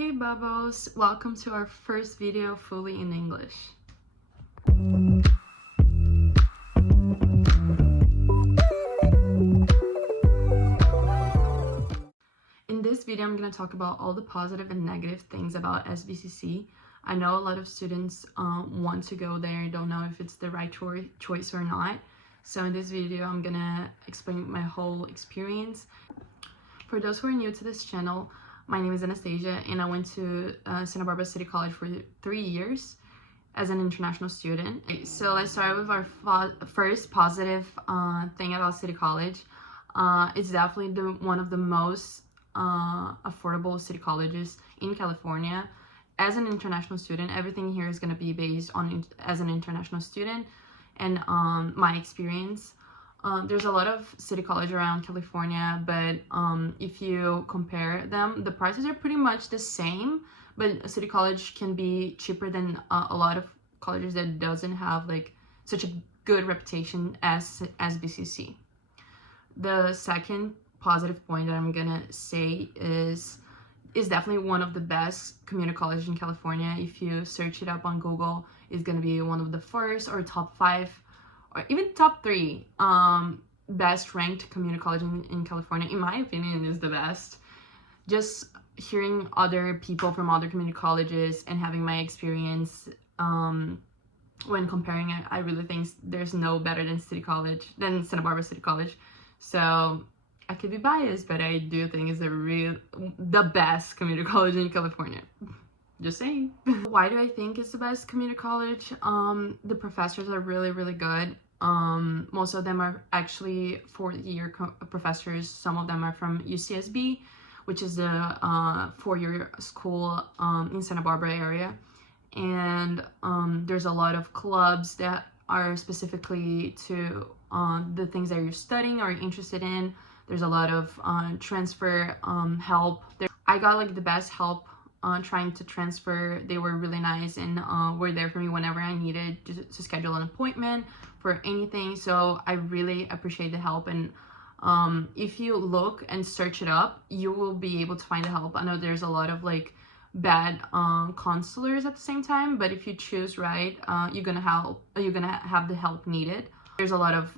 Hey Bubbles, welcome to our first video fully in English. In this video, I'm going to talk about all the positive and negative things about SBCC. I know a lot of students want to go there and don't know if it's the right choice or not. So in this video, I'm going to explain my whole experience. For those who are new to this channel, my name is Anastasia and I went to Santa Barbara City College for 3 years as an international student. So let's start with our first positive thing about City College. It's definitely one of the most affordable city colleges in California. As an international student, everything here is going to be based on as an international student and my experience. There's a lot of city college around California, but if you compare them, the prices are pretty much the same, but a city college can be cheaper than a lot of colleges that doesn't have like such a good reputation as SBCC. The second positive point that I'm gonna say is definitely one of the best community colleges in California. If you search it up on Google, it's gonna be one of the first or top 5 or even top 3 best ranked community college in California. In my opinion, is the best. Just hearing other people from other community colleges and having my experience when comparing it, I really think there's no better than Santa Barbara City College. So I could be biased, but I do think it's the best community college in California. Just saying. Why do I think it's the best community college? The professors are really good. Most of them are actually 4-year professors. Some of them are from UCSB, which is a 4-year school in Santa Barbara area. And there's a lot of clubs that are specifically to the things that you're studying or interested in. There's a lot of transfer help. I got like the best help trying to transfer. They were really nice and were there for me whenever I needed to schedule an appointment for anything. So I really appreciate the help. And if you look and search it up, you will be able to find the help. I know there's a lot of like bad counselors at the same time, but if you choose right, you're gonna have the help needed. There's a lot of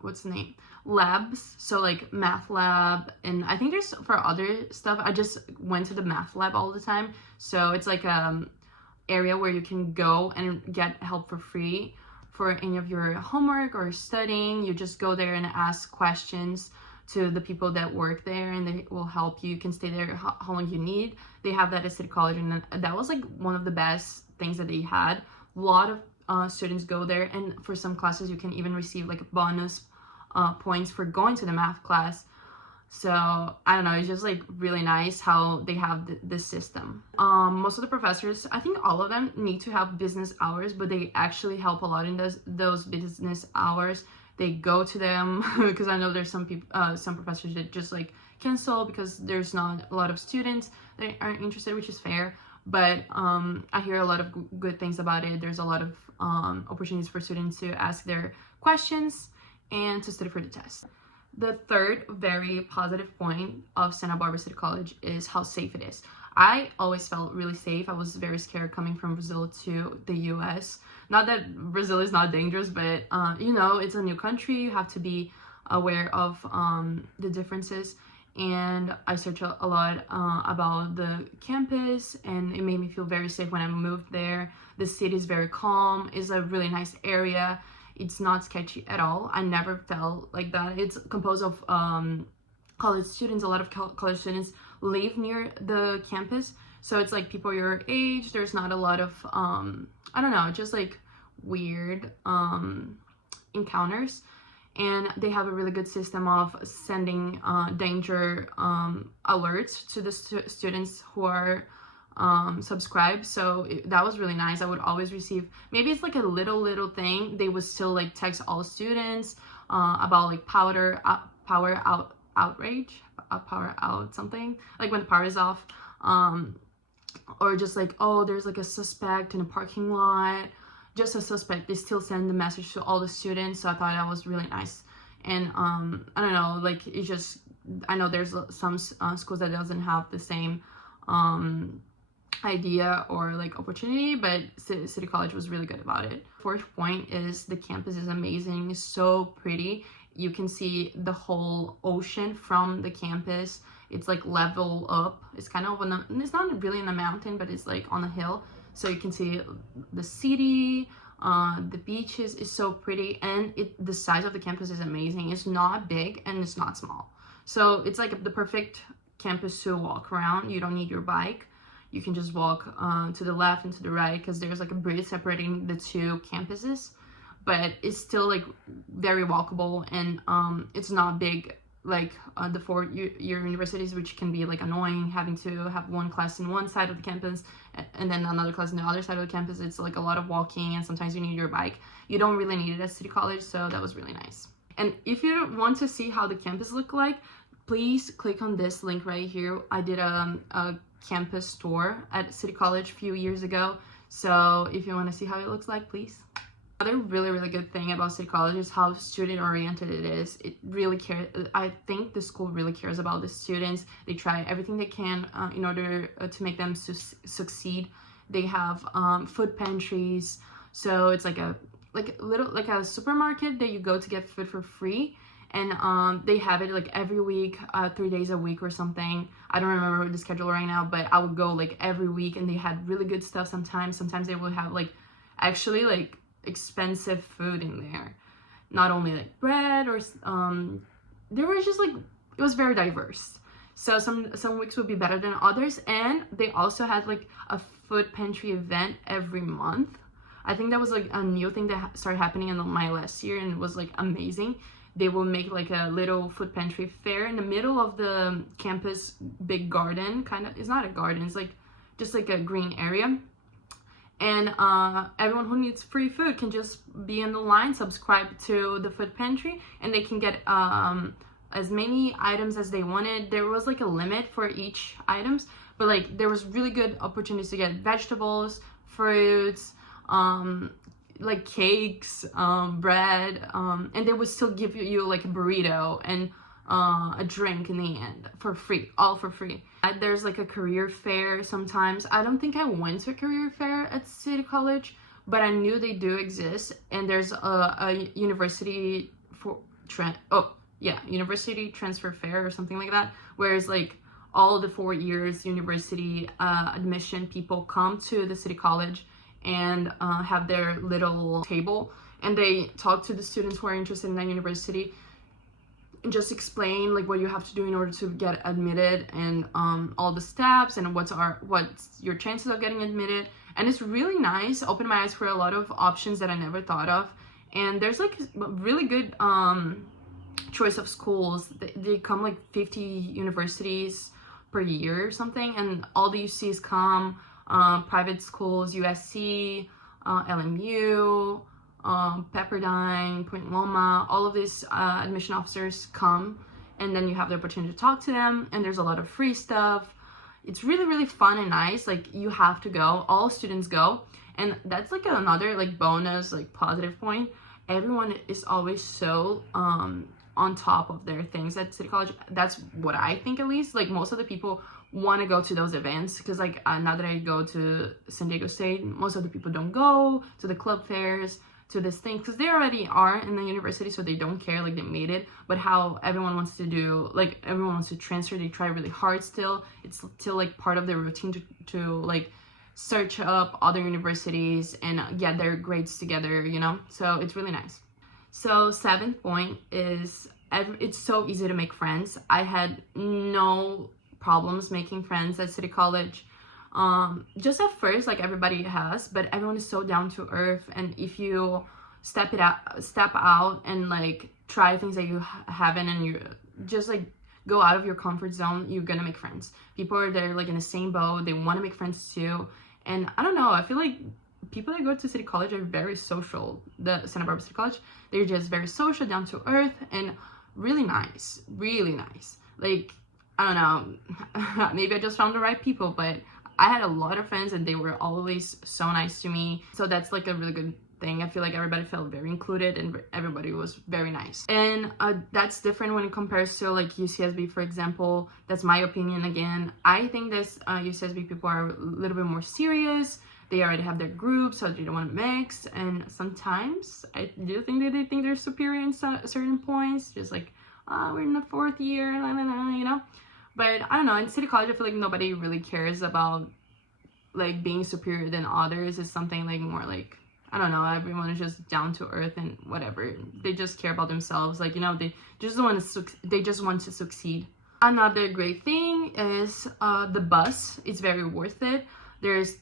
what's the name, labs, so like math lab, and I think there's for other stuff. I just went to the math lab all the time, so it's like area where you can go and get help for free for any of your homework or studying. You just go there and ask questions to the people that work there and they will help you. You can stay there how long you need. They have that at City College, and that was like one of the best things that they had. A lot of students go there, and for some classes you can even receive like bonus points for going to the math class. So I don't know, it's just like really nice how they have this system. Most of the professors, I think all of them, need to have business hours, but they actually help a lot in those business hours. They go to them because I know there's some professors that just like cancel because there's not a lot of students that are interested, which is fair. But I hear a lot of good things about it. There's a lot of opportunities for students to ask their questions and to study for the test. The third very positive point of Santa Barbara City College is how safe it is. I always felt really safe. I was very scared coming from Brazil to the US. Not that Brazil is not dangerous, but you know, it's a new country. You have to be aware of the differences. And I searched a lot about the campus, and it made me feel very safe when I moved there. The city is very calm. It's a really nice area. It's not sketchy at all. I never felt like that. It's composed of college students. A lot of college students live near the campus, so it's like people your age. There's not a lot of I don't know, just like weird encounters. And they have a really good system of sending danger alerts to the students who are subscribed. So that was really nice. I would always receive, maybe it's like a little thing, they would still like text all students about like power out, something like when the power is off, or just like, oh, there's like a suspect in a parking lot. Just a suspect, they still send the message to all the students. So I thought that was really nice. And I don't know, like, it just I know there's some schools that doesn't have the same idea or like opportunity, but City College was really good about it. Fourth point is the campus is amazing. It's so pretty. You can see the whole ocean from the campus. It's like level up. It's kind of it's not really in a mountain, but it's like on a hill, so you can see the city. The beaches is so pretty, and the size of the campus is amazing. It's not big and it's not small, so it's like the perfect campus to walk around. You don't need your bike. You can just walk to the left and to the right, because there's like a bridge separating the two campuses, but it's still like very walkable, and it's not big like the four-year universities, which can be like annoying, having to have one class in one side of the campus and then another class in the other side of the campus. It's like a lot of walking, and sometimes you need your bike. You don't really need it at City College, so that was really nice. And if you want to see how the campus look like, please click on this link right here. I did a campus tour at City College a few years ago, so if you want to see how it looks like, please. Another really good thing about City College is how student oriented it is. It really cares. I think the school really cares about the students. They try everything they can in order to make them succeed. They have food pantries, so it's like a supermarket that you go to get food for free. And they have it like every week, 3 days a week or something. I don't remember the schedule right now, but I would go like every week, and they had really good stuff sometimes. Sometimes they would have like actually like expensive food in there. Not only like bread or there was just like, it was very diverse. So some weeks would be better than others. And they also had like a food pantry event every month. I think that was like a new thing that started happening in my last year, and it was like amazing. They will make like a little food pantry fair in the middle of the campus big garden. Kind of, it's not a garden, it's like just like a green area. And everyone who needs free food can just be in the line, subscribe to the food pantry, and they can get as many items as they wanted. There was like a limit for each items, but like there was really good opportunities to get vegetables, fruits, like cakes, bread, and they would still give you like a burrito and a drink in the end for free, all for free. There's like a career fair sometimes. I don't think I went to a career fair at City College, but I knew they do exist. And there's a university university transfer fair or something like that, whereas like all the 4 years university admission people come to the City College and have their little table, and they talk to the students who are interested in that university and just explain like what you have to do in order to get admitted, and all the steps, and what's your chances of getting admitted. And it's really nice. Opened my eyes for a lot of options that I never thought of. And there's like really good choice of schools. They come like 50 universities per year or something, and all the UCs come. Private schools, USC, LMU, Pepperdine, Point Loma, all of these admission officers come, and then you have the opportunity to talk to them, and there's a lot of free stuff. It's really fun and nice. Like, you have to go, all students go, and that's like another like bonus, like positive point. Everyone is always so on top of their things at City College. That's what I think, at least. Like, most of the people want to go to those events, because like now that I go to San Diego State, most of the people don't go to the club fairs, to this thing, because they already are in the university, so they don't care, like they made it. But how everyone wants to do, like everyone wants to transfer, they try really hard still. It's still like part of their routine to like search up other universities and get their grades together, you know. So it's really nice. So 7th point is it's so easy to make friends. I had no problems making friends at City College. Just at first, like everybody has, but everyone is so down to earth, and if you step out and like try things that you haven't, and you just like go out of your comfort zone, you're gonna make friends. People are there like in the same boat, they want to make friends too. And I don't know, I feel like people that go to City College are very social. The Santa Barbara City College, they're just very social, down to earth, and really nice. Like, I don't know, maybe I just found the right people, but I had a lot of friends and they were always so nice to me. So that's like a really good thing. I feel like everybody felt very included and everybody was very nice. And that's different when it compares to like UCSB, for example. That's my opinion again. I think this UCSB people are a little bit more serious. They already have their groups, so they don't want to mix. And sometimes I do think that they think they're superior in certain points. Just like, we're in the 4th year, you know? But I don't know, in City College, I feel like nobody really cares about like being superior than others. It's something like more like, I don't know, everyone is just down to earth and whatever. They just care about themselves. Like, you know, they just want to succeed. Another great thing is the bus. It's very worth it. There's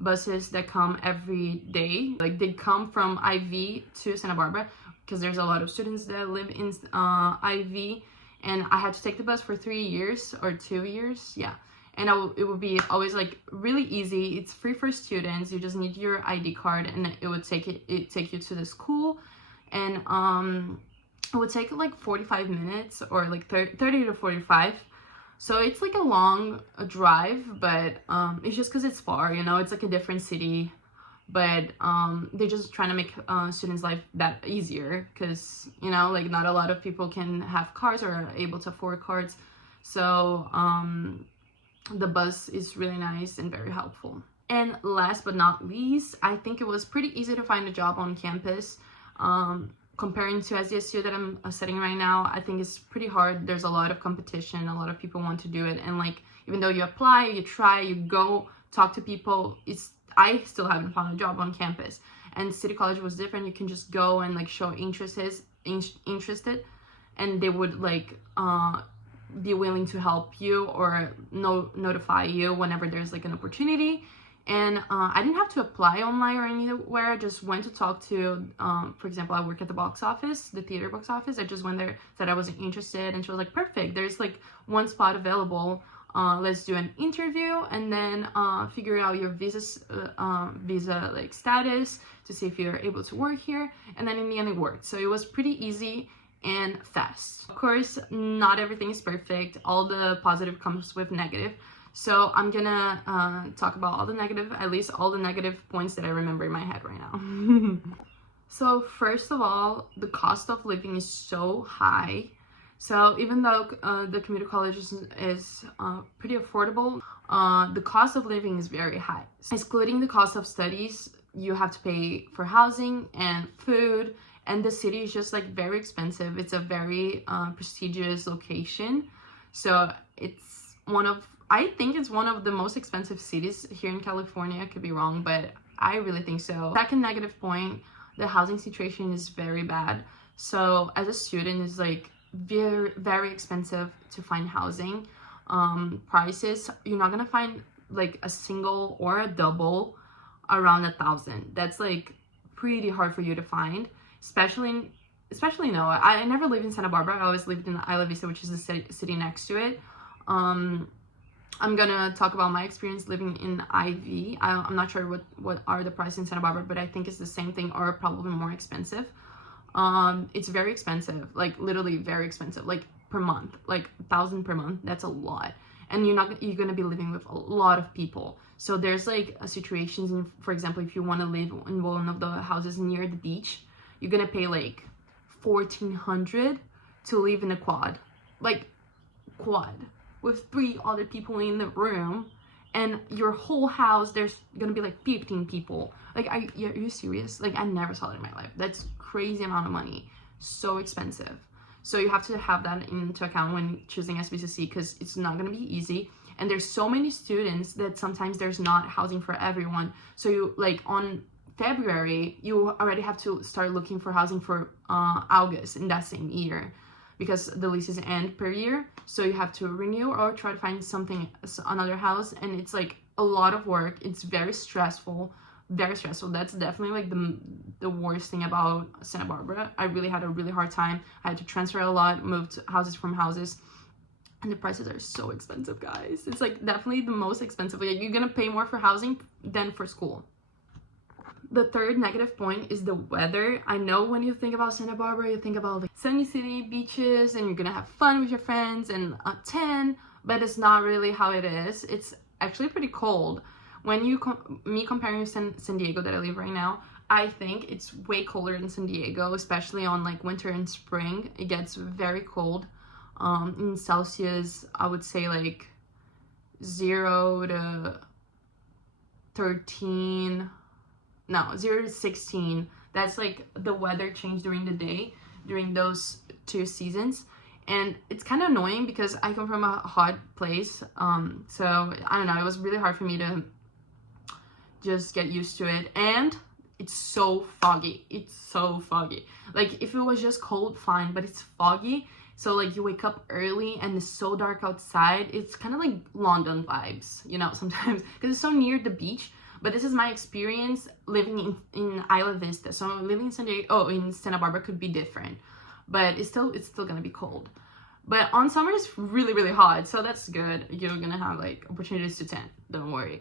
buses that come every day. Like they come from IV to Santa Barbara because there's a lot of students that live in IV, and I had to take the bus for 3 years or 2 years, yeah. And it would be always like really easy. It's free for students. You just need your ID card, and it would take you to the school, and it would take like 45 minutes or like 30 to 45. So it's like a long drive, but it's just because it's far, you know, it's like a different city. But they're just trying to make students' life that easier because, you know, like not a lot of people can have cars or are able to afford cars. So the bus is really nice and very helpful. And last but not least, I think it was pretty easy to find a job on campus. Comparing to SDSU that I'm studying right now, I think it's pretty hard. There's a lot of competition, a lot of people want to do it, and like even though you apply, you try, you go talk to people, I still haven't found a job on campus. And City College was different. You can just go and like show interested, and they would like be willing to help you or notify you whenever there's like an opportunity. And I didn't have to apply online or anywhere. I just went to talk to, for example, I work at the box office, the theater box office. I just went there, said I wasn't interested, and she was like, perfect, there's like one spot available. Let's do an interview and then figure out your visa like status to see if you're able to work here. And then in the end it worked. So it was pretty easy and fast. Of course, not everything is perfect. All the positive comes with negative. So I'm gonna talk about all the negative, at least all the negative points that I remember in my head right now. So first of all, the cost of living is so high. So even though the community college is pretty affordable, the cost of living is very high. Excluding the cost of studies, you have to pay for housing and food, and the city is just like very expensive. It's a very prestigious location. So it's I think it's one of the most expensive cities here in California. I could be wrong, but I really think so. Second negative point, the housing situation is very bad. So as a student, it's like very, very expensive to find housing. Prices, you're not gonna find like a single or a double around 1,000. That's like pretty hard for you to find, especially no, I never lived in Santa Barbara. I always lived in Isla Vista, which is the city next to it. I'm gonna talk about my experience living in IV. I'm not sure what are the prices in Santa Barbara, but I think it's the same thing or probably more expensive. It's very expensive, like literally very expensive, like per month, like 1,000 per month. That's a lot, and you're gonna be living with a lot of people. So there's like situations in, for example, if you want to live in one of the houses near the beach, you're gonna pay like $1,400 to live in a quad with 3 other people in the room, and your whole house there's gonna be like 15 people. Like, are you serious? Like, I never saw that in my life. That's crazy amount of money. So expensive. So you have to have that into account when choosing SBCC, because it's not gonna be easy. And there's so many students that sometimes there's not housing for everyone. So you, like, on February, you already have to start looking for housing for August in that same year, because the leases end per year. So you have to renew or try to find another house, and it's like a lot of work. It's very stressful. That's definitely like the worst thing about Santa Barbara. I really had a really hard time. I had to transfer a lot, moved houses from houses, and the prices are so expensive, guys. It's like definitely the most expensive. Like, you're gonna pay more for housing than for school. The third negative point is the weather. I know when you think about Santa Barbara, you think about like sunny city, beaches, and you're gonna have fun with your friends and tan, but it's not really how it is. It's actually pretty cold. When me comparing San Diego that I live right now, I think it's way colder in San Diego, especially on like winter and spring. It gets very cold. In Celsius, I would say like 0 to 13, no, 0 to 16. That's like the weather change during the day, during those 2 seasons. And it's kind of annoying because I come from a hot place. So I don't know, it was really hard for me to just get used to it. And it's so foggy. It's so foggy. Like, if it was just cold, fine, but it's foggy. So like you wake up early and it's so dark outside. It's kind of like London vibes, you know, sometimes, because it's so near the beach. But this is my experience living in Isla Vista. So living in San Diego, in Santa Barbara could be different, but it's still gonna be cold. But on summer it's really, really hot, so that's good. You're gonna have like opportunities to tan, don't worry.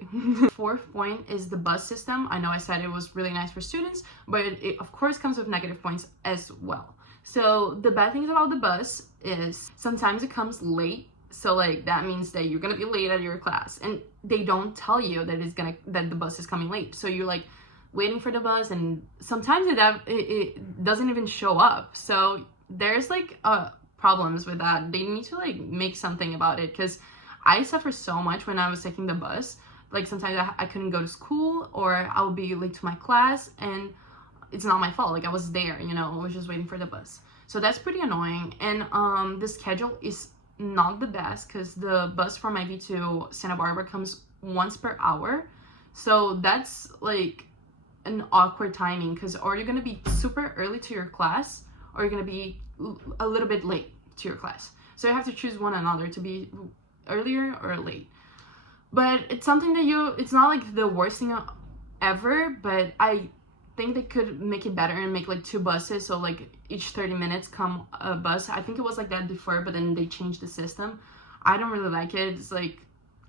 Fourth point is the bus system. I know I said it was really nice for students, but it of course comes with negative points as well. So the bad things about the bus is sometimes it comes late. So like that means that you're gonna be late at your class, and they don't tell you that the bus is coming late. So you're like waiting for the bus, and sometimes it doesn't even show up. So there's like problems with that. They need to like make something about it, because I suffer so much when I was taking the bus. Like sometimes I couldn't go to school, or I would be late to my class, and it's not my fault. Like I was there, you know, I was just waiting for the bus. So that's pretty annoying. And the schedule is not the best, because the bus from Ivy to Santa Barbara comes once per hour. So that's like an awkward timing, because or you're gonna be super early to your class, or you're gonna be a little bit late to your class. So you have to choose one another to be earlier or late. But it's something that it's not like the worst thing ever, but I think they could make it better and make like 2 buses, so like each 30 minutes come a bus. I think it was like that before, but then they changed the system. I don't really like it. It's like,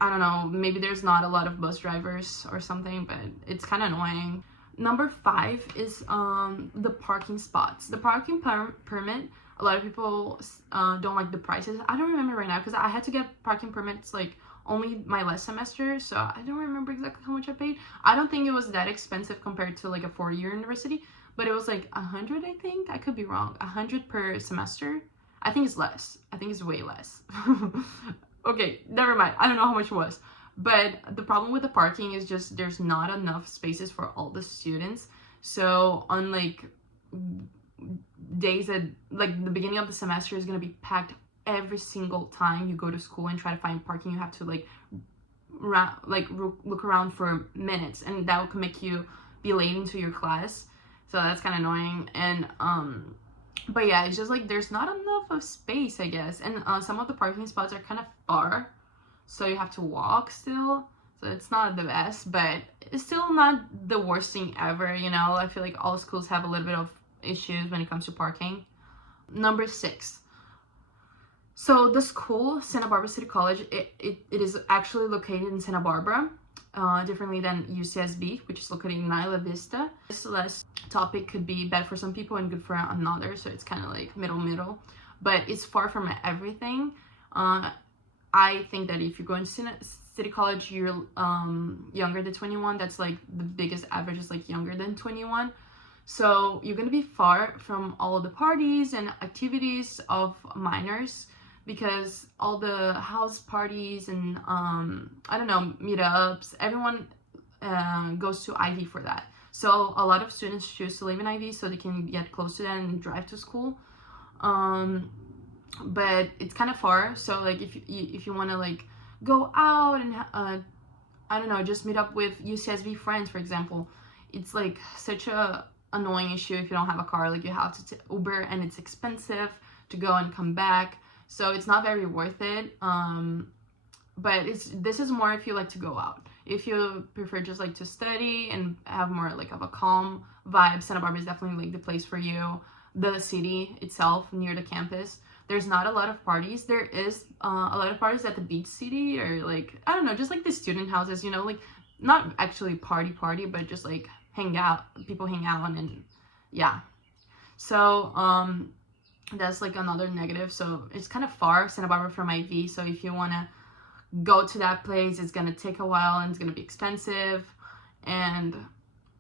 I don't know, maybe there's not a lot of bus drivers or something, but it's kind of annoying. Number 5 is the parking spots. The parking permit, a lot of people don't like the prices. I don't remember right now, because I had to get parking permits like only my last semester, so I don't remember exactly how much I paid. I don't think it was that expensive compared to like a 4-year university, but it was like 100, I think. I could be wrong. 100 per semester. I think it's less. I think it's way less. Okay, never mind. I don't know how much it was. But the problem with the parking is just there's not enough spaces for all the students. So on like days that like the beginning of the semester is gonna be packed every single time you go to school and try to find parking. You have to like look around for minutes, and that could make you be late into your class. So that's kind of annoying. And but yeah, it's just like there's not enough of space, I guess. And some of the parking spots are kind of far, so you have to walk still. So it's not the best, but it's still not the worst thing ever, you know. I feel like all schools have a little bit of issues when it comes to parking. Number 6. So the school, Santa Barbara City College, it is actually located in Santa Barbara, differently than UCSB, which is located in Isla Vista. This last topic could be bad for some people and good for another, so it's kind of like middle. But it's far from everything. I think that if you're going to City College, you're younger than 21. That's like the biggest average is like younger than 21. So you're gonna be far from all the parties and activities of minors, because all the house parties and I don't know, meetups, everyone goes to Ivy for that. So a lot of students choose to live in Ivy so they can get close to them and drive to school. But it's kind of far, so like if you want to like go out and I don't know, just meet up with UCSB friends, for example, it's like such a annoying issue if you don't have a car. Like you have to Uber, and it's expensive to go and come back, so it's not very worth it. But this is more if you like to go out. If you prefer just like to study and have more like of a calm vibe, Santa Barbara is definitely like the place for you. The city itself, near the campus, there's not a lot of parties. There is a lot of parties at the beach city, or like, I don't know, just like the student houses, you know, like not actually party, but just like people hang out, and yeah. So that's like another negative. So it's kind of far, Santa Barbara, from IV. So if you want to go to that place, it's gonna take a while and it's gonna be expensive. And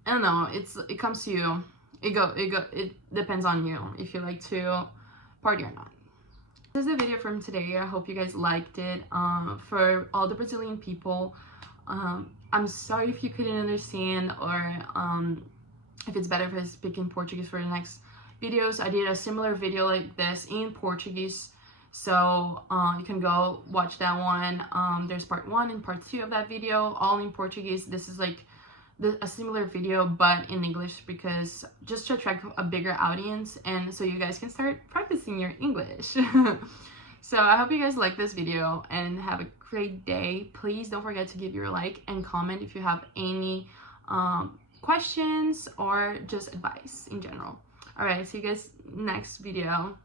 I don't know, it comes to you. It depends on you if you like to party or not. This is the video from today. I hope you guys liked it. For all the Brazilian people, I'm sorry if you couldn't understand, or if it's better if I speak in Portuguese for the next videos. I did a similar video like this in Portuguese, so you can go watch that one. There's part 1 and part 2 of that video, all in Portuguese. This is like a similar video but in English, because just to attract a bigger audience and so you guys can start practicing your English. So I hope you guys like this video and have a great day. Please don't forget to give your like and comment if you have any questions or just advice in general. All right, see you guys next video.